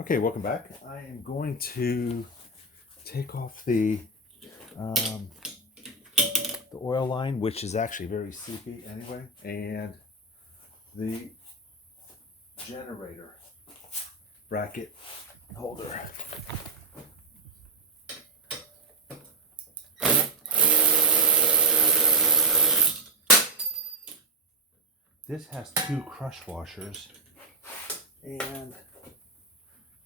Okay, welcome back. I am going to take off the oil line, which is actually very seepy anyway, and the generator bracket holder. This has two crush washers, and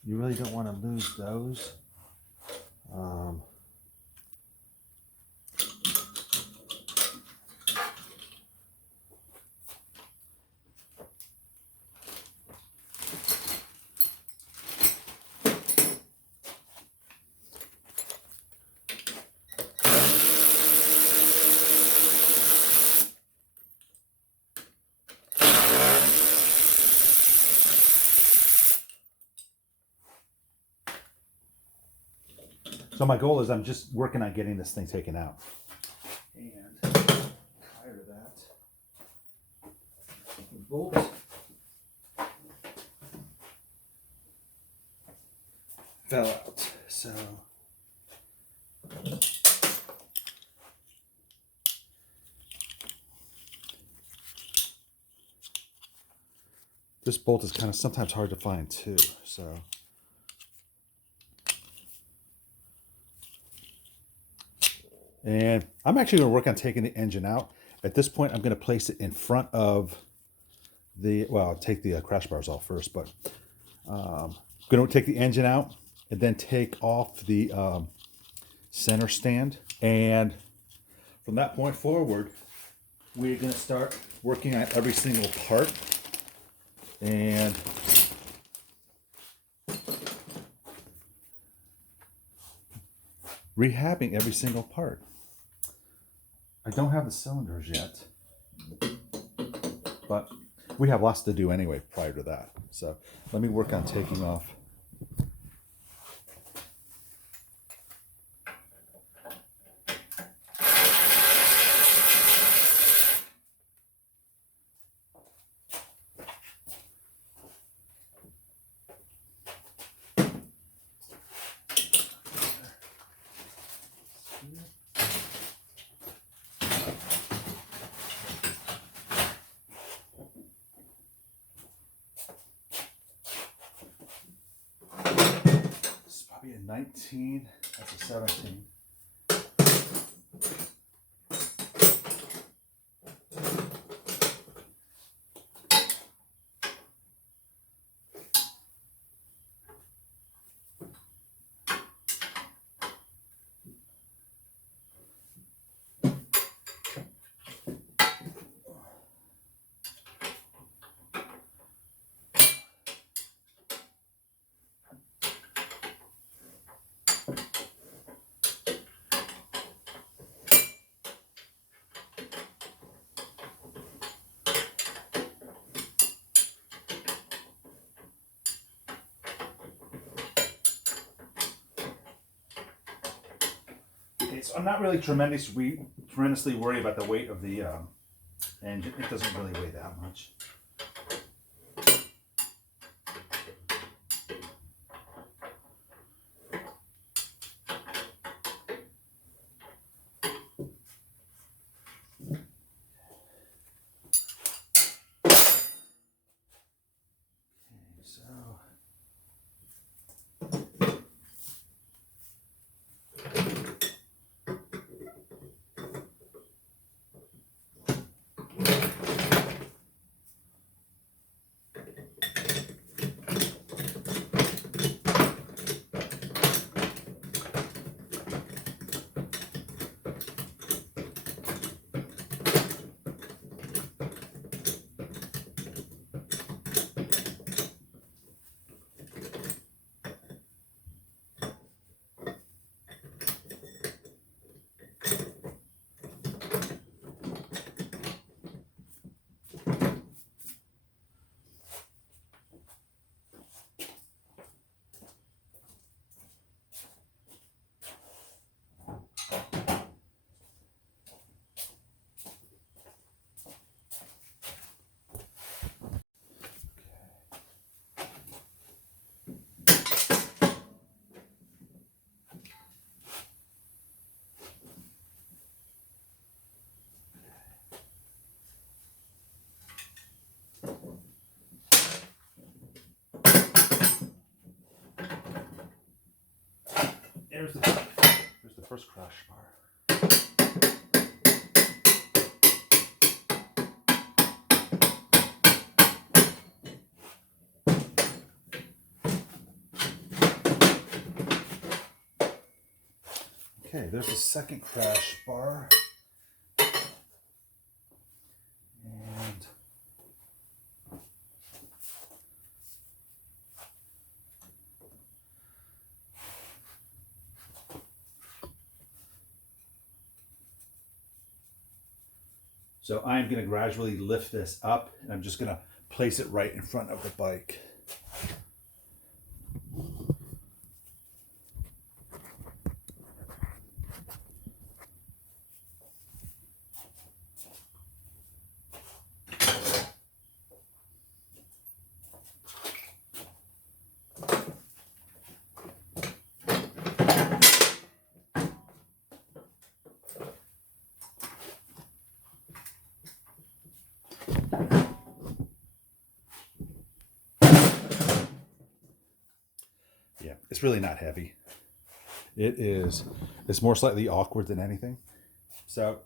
you really don't want to lose those. So my goal is I'm just working on getting this thing taken out. And prior to that, the bolt fell out. So this bolt is kind of sometimes hard to find too. So and I'm actually going to work on taking the engine out. At this point, I'm going to place it in front of the, well, I'll take the crash bars off first, but I'm going to take the engine out and then take off the center stand. And from that point forward, we're going to start working on every single part. And rehabbing every single part. I don't have the cylinders yet, but we have lots to do anyway prior to that. So let me work on taking off. A 19, that's a 17. So I'm not really tremendously worried about the weight of the engine. It doesn't really weigh that much. here's the first crash bar. Okay, there's the second crash bar. And so I'm going to gradually lift this up, and I'm just going to place it right in front of the bike. Yeah, it's really not heavy. It's more slightly awkward than anything. So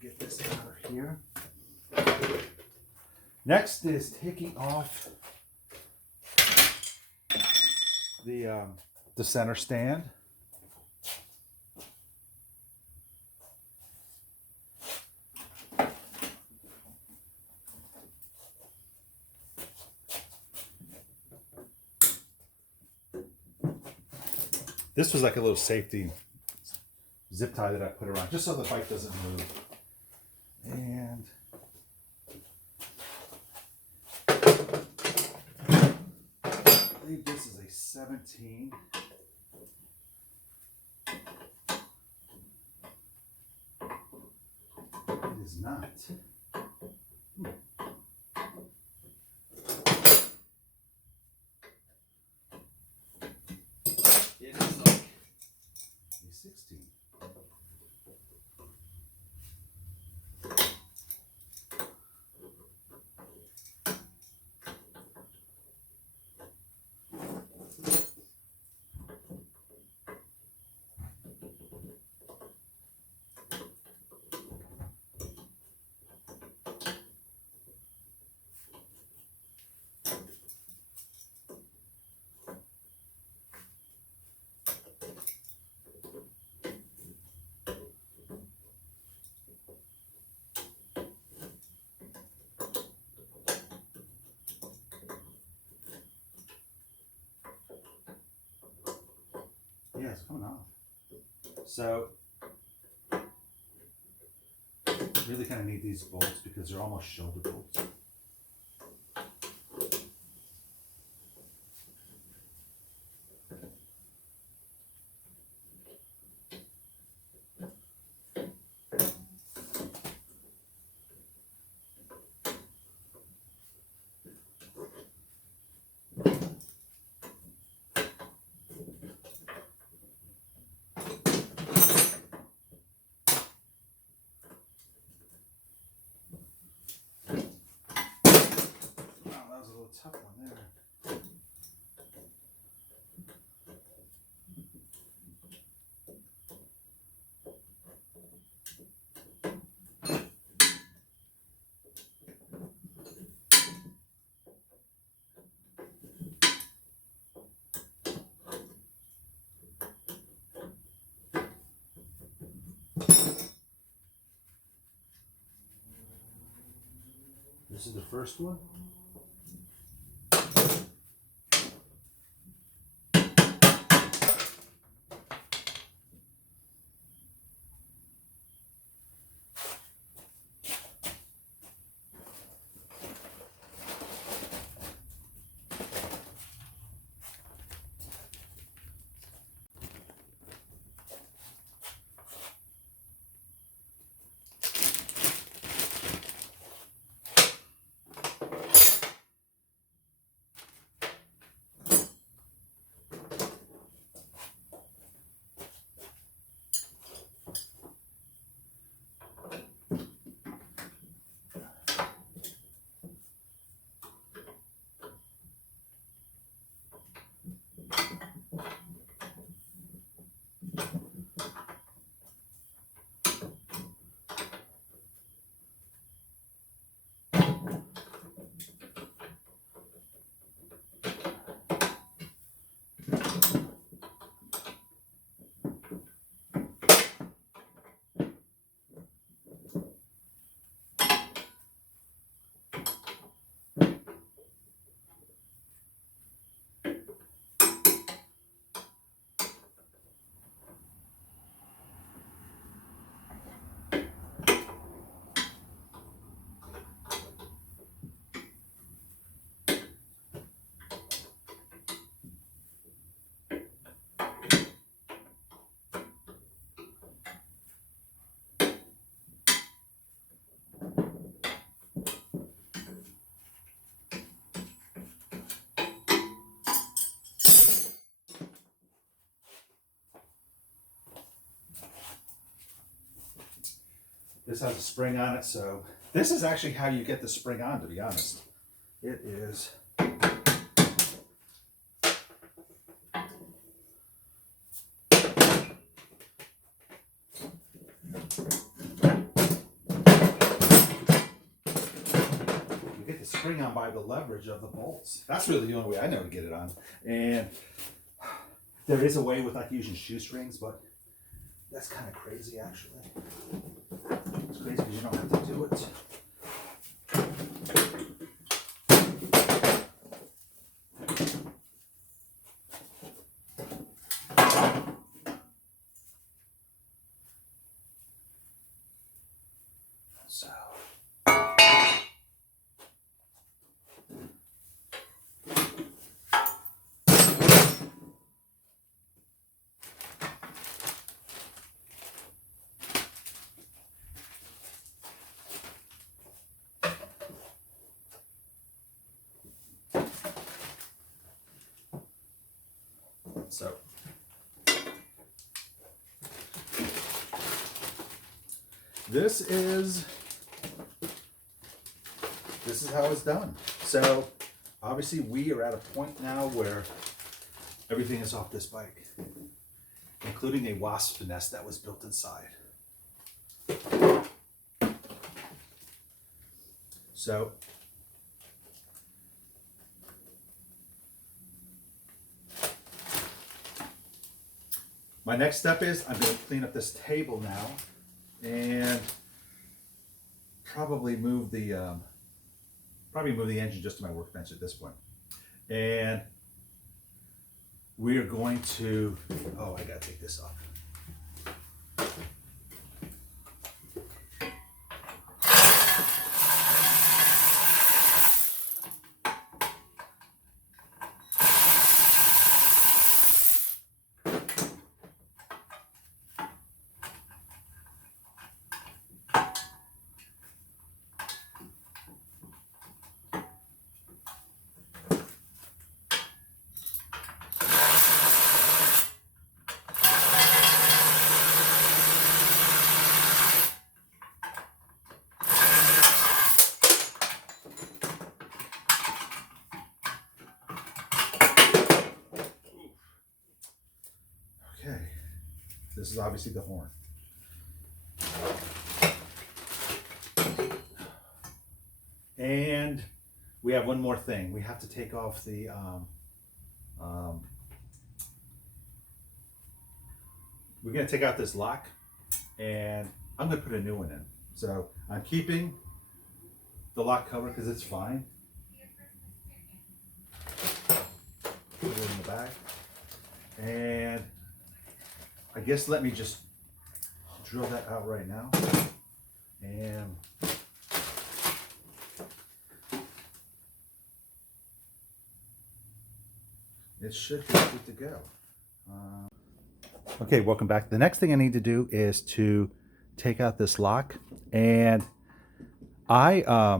get this out of here. Next is taking off the center stand. This was like a little safety zip tie that I put around, just so the bike doesn't move. And I believe this is a 17. It is not. It is like a 16. Yeah, it's coming off. So, really kind of need these bolts because they're almost shoulder bolts. Tough one there. This is the first one. This has a spring on it, so this is actually how you get the spring on, to be honest. It is. You get the spring on by the leverage of the bolts. That's really the only way I know to get it on. And there is a way with like using shoestrings, but that's kind of crazy actually. It's crazy because you don't have to do it. So. So, this is how it's done. So, obviously we are at a point now where everything is off this bike, including a wasp nest that was built inside. So, my next step is I'm going to clean up this table now and probably move the engine just to my workbench at this point. And we are going to, oh, I gotta take this off. Okay, this is obviously the horn. And we have one more thing. We have to take off the we're going to take out this lock and I'm going to put a new one in. So I'm keeping the lock cover because it's fine. Put it in the back. And I guess let me just drill that out right now. And it should be good to go. Okay, welcome back. The next thing I need to do is to take out this lock, and I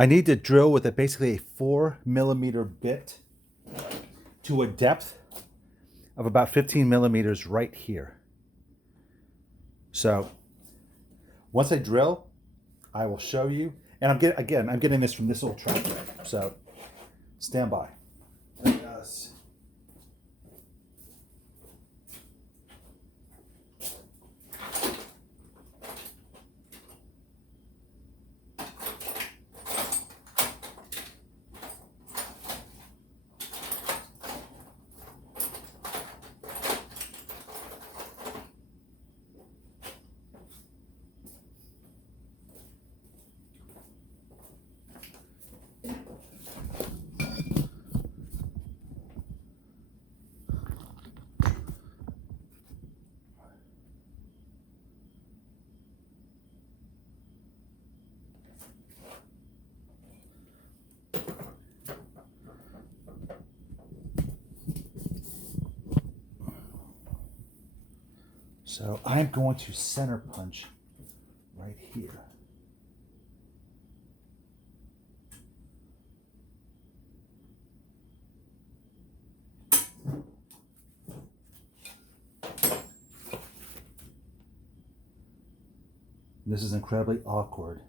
need to drill with basically a 4mm bit to a depth of about 15mm right here. So once I drill, I will show you. And I'm getting this from this old track bag. So stand by. Let us. So I'm going to center punch right here. This is incredibly awkward.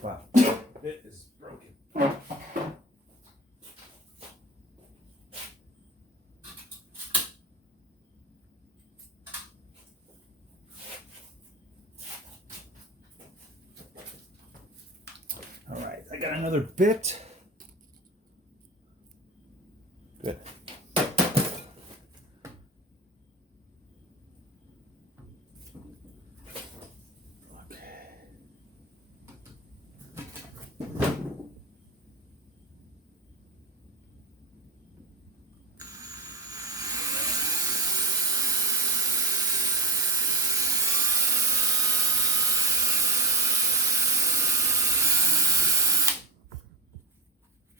Wow, it is broken. All right, I got another bit. Good.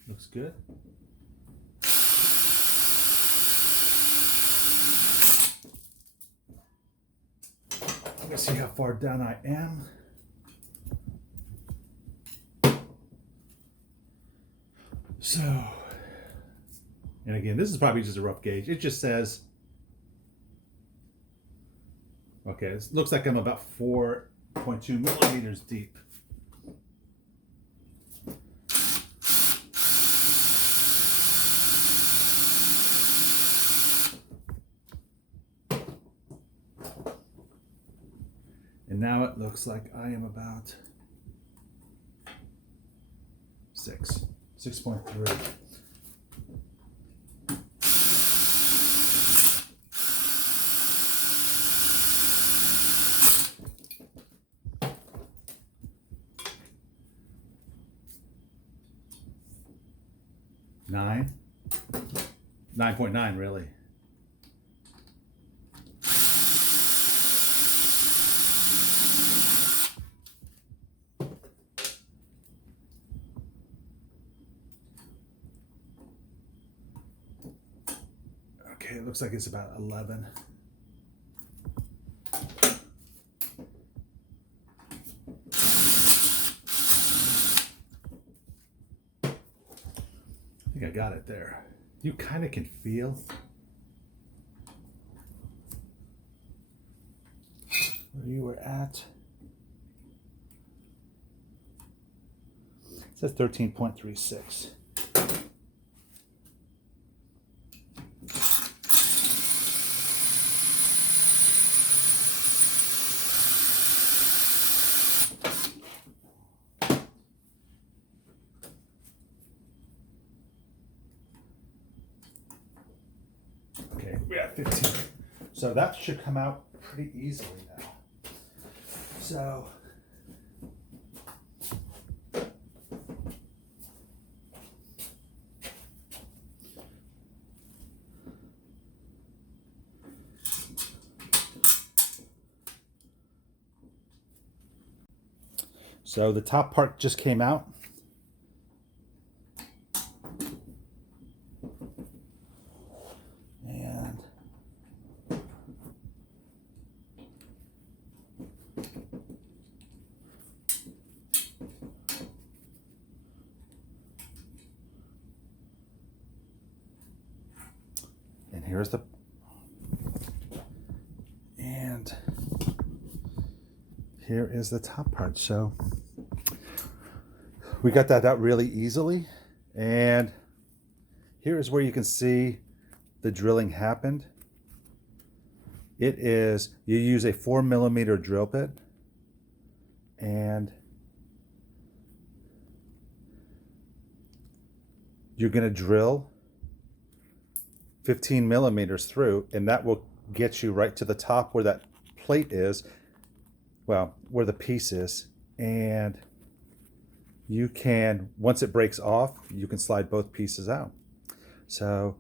Looks good. Let's see how far down I am. So, and again, this is probably just a rough gauge. It just says, okay, it looks like I'm about 4.2 millimeters deep. And now it looks like I am about 6.3. Nine? 9.9 really. Okay, it looks like it's about 11. I think I got it there. You kind of can feel where you were at. It says 13.36. Okay, we're at 15. So that should come out pretty easily now. So the top part just came out. And here's the, and here is the top part. So we got that out really easily. And here is where you can see the drilling happened. It is, you use a 4mm drill bit, and you're going to drill 15mm through, and that will get you right to the top where that plate is, well, where the piece is. And you can, once it breaks off, you can slide both pieces out. So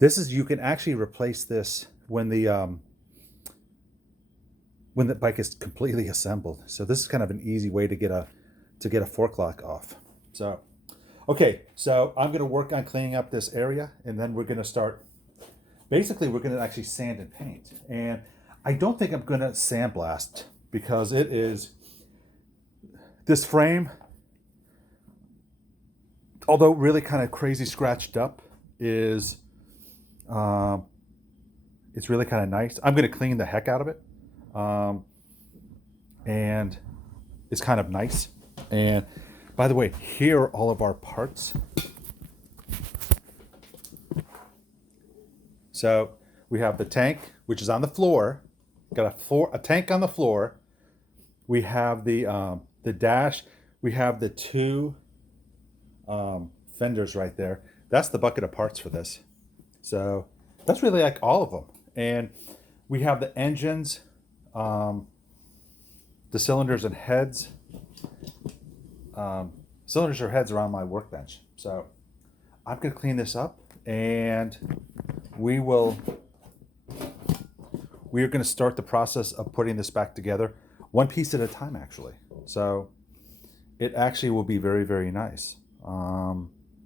this is, you can actually replace this when the bike is completely assembled. So this is kind of an easy way to get a fork lock off. So okay, so I'm going to work on cleaning up this area, and then we're going to start, basically we're going to actually sand and paint. And I don't think I'm going to sandblast, because it is, this frame, although really kind of crazy scratched up, is It's really kind of nice. I'm going to clean the heck out of it. And it's kind of nice. And by the way, here are all of our parts. So we have the tank, which is on the floor. Got a tank on the floor. We have the dash. We have the two fenders right there. That's the bucket of parts for this. So that's really like all of them. And we have the engines, the cylinders and heads. Cylinders or heads are on my workbench. So I'm going to clean this up, and we are going to start the process of putting this back together, one piece at a time, actually. So it actually will be very, very nice.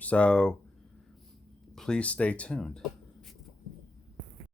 So please stay tuned.